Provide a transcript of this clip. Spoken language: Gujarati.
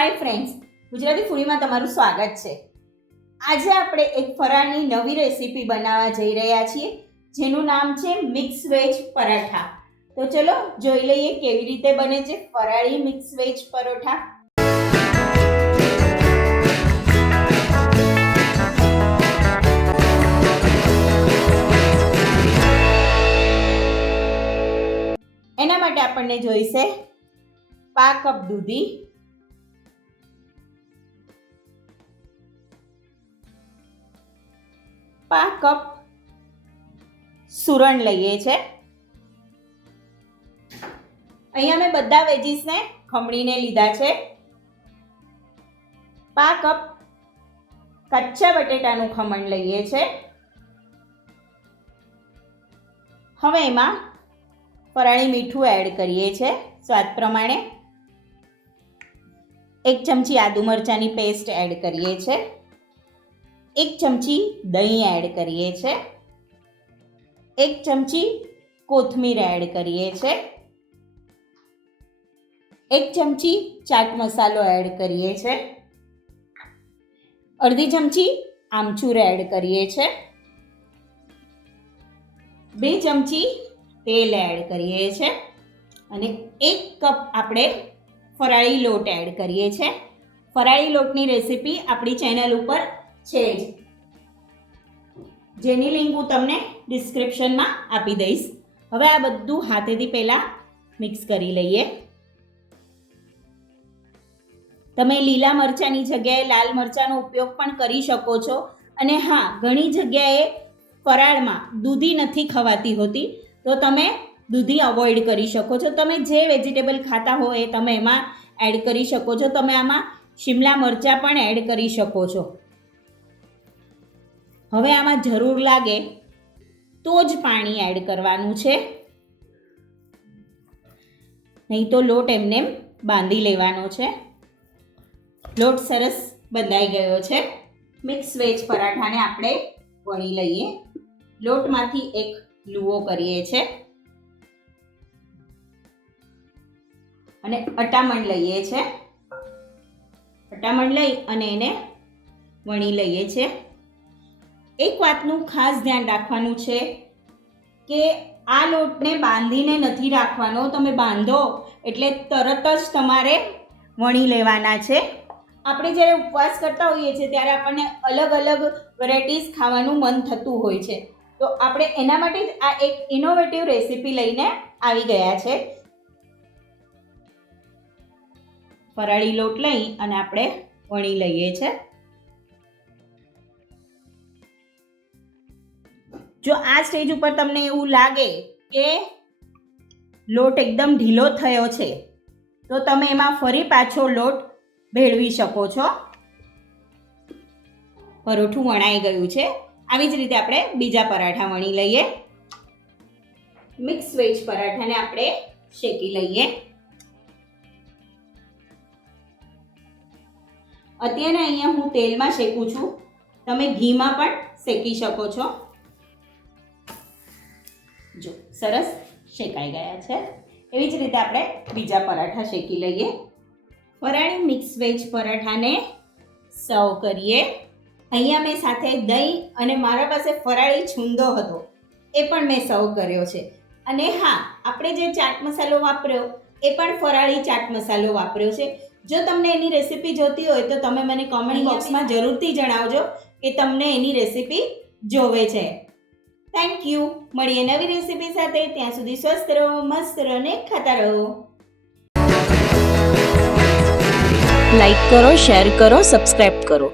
હાય ફ્રેન્ડ્સ ગુજરાતી ફૂડીમાં તમારું સ્વાગત છે. આજે આપણે એક ફરાળની નવી રેસીપી બનાવવા જઈ રહ્યા છીએ, જેનું નામ છે મિક્સ વેજ પરાઠા. તો ચલો જોઈ લઈએ કેવી રીતે બને છે ફરાળી મિક્સ વેજ પરોઠા. એના માટે આપણને જોઈશે પા કપ દૂધી પા કપ સુરણ લઈએ છે. અહીંયા મેં બધા વેજીસને ખમણીને લીધા છે. પા કપ કચ્ચા બટેટાનું ખમણ લઈએ છે. હવે એમાં ફરાળી મીઠું એડ કરીએ છીએ સ્વાદ પ્રમાણે. એક ચમચી આદુ મરચાંની પેસ્ટ એડ કરીએ છીએ એક ચમચી દહીં એડ કરીએ છીએ એક ચમચી કોથમીર એડ કરીએ છીએ એક ચમચી ચાટ મસાલો એડ કરીએ છીએ અડધી ચમચી આમચૂર એડ કરીએ છીએ બે ચમચી તેલ એડ કરીએ છીએ અને એક કપ આપણે ફરાળી લોટ એડ કરીએ છીએ ફરાળી લોટની રેસીપી આપણી ચેનલ ઉપર છે જ જેની લિંક હું તમને ડિસ્ક્રિપ્શનમાં આપી દઈશ. હવે આ બધું હાથેથી પહેલાં મિક્સ કરી લઈએ. તમે લીલા મરચાંની જગ્યાએ લાલ મરચાંનો ઉપયોગ પણ કરી શકો છો. અને હા, ઘણી જગ્યાએ ફરાળમાં દૂધી નથી ખવાતી હોતી. તો તમે દૂધી અવોઇડ કરી શકો છો. તમે જે વેજીટેબલ ખાતા હો એ તમે એમાં એડ કરી શકો છો. તમે આમાં શિમલા મરચાં પણ એડ કરી શકો છો. હવે આમાં જરૂર લાગે તો જ પાણી એડ કરવાનું છે. નહીં તો લોટ એમને એમ બાંધી લેવાનો છે. લોટ સરસ બંધાઈ ગયો છે. મિક્સ વેજ પરાઠાને આપણે વણી લઈએ. લોટમાંથી એક લુઓ કરીએ છે. અને અટામણ લઈએ છે. અટામણ લઈ અને એને વણી લઈએ છે. એક વાતનું ખાસ ધ્યાન રાખવાનું છે કે આ લોટને બાંધીને નથી રાખવાનો, તમે બાંધો એટલે તરત જ તમારે વણી લેવાના છે. આપણે જ્યારે ઉપવાસ કરતા હોઈએ છીએ ત્યારે આપણને અલગ અલગ વેરાયટીઝ ખાવાનું મન થતું હોય છે. તો આપણે એના માટે જ આ એક ઇનોવેટિવ રેસીપી લઈને આવી ગયા છે. ફરાળી લોટ લઈ અને આપણે વણી લઈએ છે. જો આ સ્ટેજ ઉપર તમને એવું લાગે કે લોટ એકદમ ઢીલો થયો છે, તો તમે એમાં ફરી પાછો લોટ ભેળવી શકો છો. પરોઠું વણાઈ ગયું છે. આવી જ રીતે આપણે બીજા પરાઠા વણી લઈએ. મિક્સ વેજ પરાઠાને આપણે શેકી લઈએ. અત્યારે અહીંયા હું તેલમાં શેકું છું. તમે ઘીમાં પણ શેકી શકો છો. જો સરસ શેકાઈ ગયા છે. એવી જ રીતે આપણે બીજા પરાઠા શેકી લઈએ. ફરાળી મિક્સ વેજ પરાઠાને સર્વ કરીએ. અહીંયા મેં સાથે દહીં અને મારા પાસે ફરાળી છુંદો હતો એ પણ મેં સર્વ કર્યો છે. અને હા આપણે જે ચાટ મસાલો વાપર્યો એ પણ ફરાળી ચાટ મસાલો વાપર્યો છે. જો તમને એની રેસીપી જોતી હોય તો તમે મને કોમેન્ટ બોક્સમાં જરૂરથી જણાવજો કે તમને એની રેસીપી જોવે છે. થેન્ક યુ મળીએ નવી રેસીપી સાથે. ત્યાં સુધી સ્વસ્થ રહો, મસ્ત રહો ને ખાતા રહો. લાઈક કરો શેર કરો સબસ્ક્રાઇબ કરો.